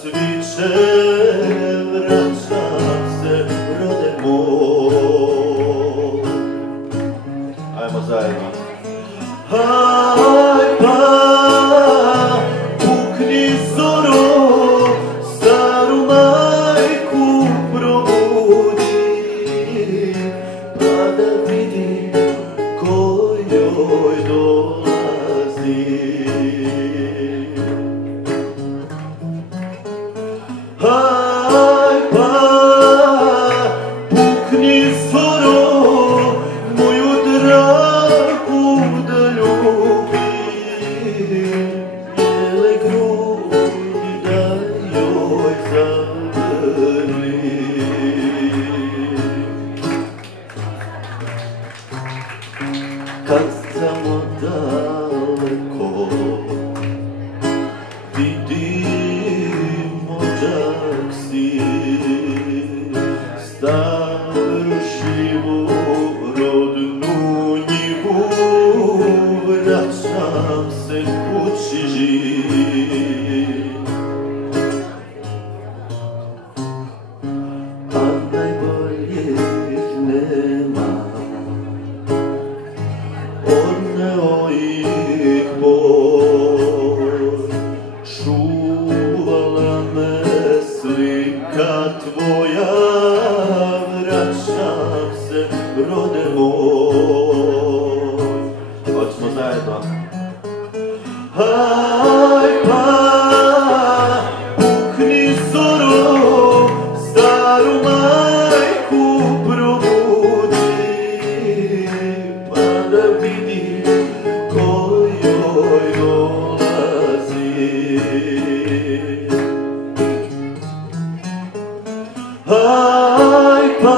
sviće, vraćam se, rode moj. Ajmo zajedno. Aj pa, pukni zoro, staru majku probudi, pa da vidi ko joj dolazi. Aj pa, pukni zoro, moju dragu da ljubi, bijele grudi da joj zagrli. Kad tamo daleko vidim mođak si, staru šivu rodnu njivu, vraćam se kući živ. A najboljih nema, odneo ih Bog, čuvala me slika tvoja, vraćam se, rode moj. Hoćemo zajedno. Aj pa, pukni zoro, staru majku probudi, pa da vidi ko joj dolazi. Aj pa,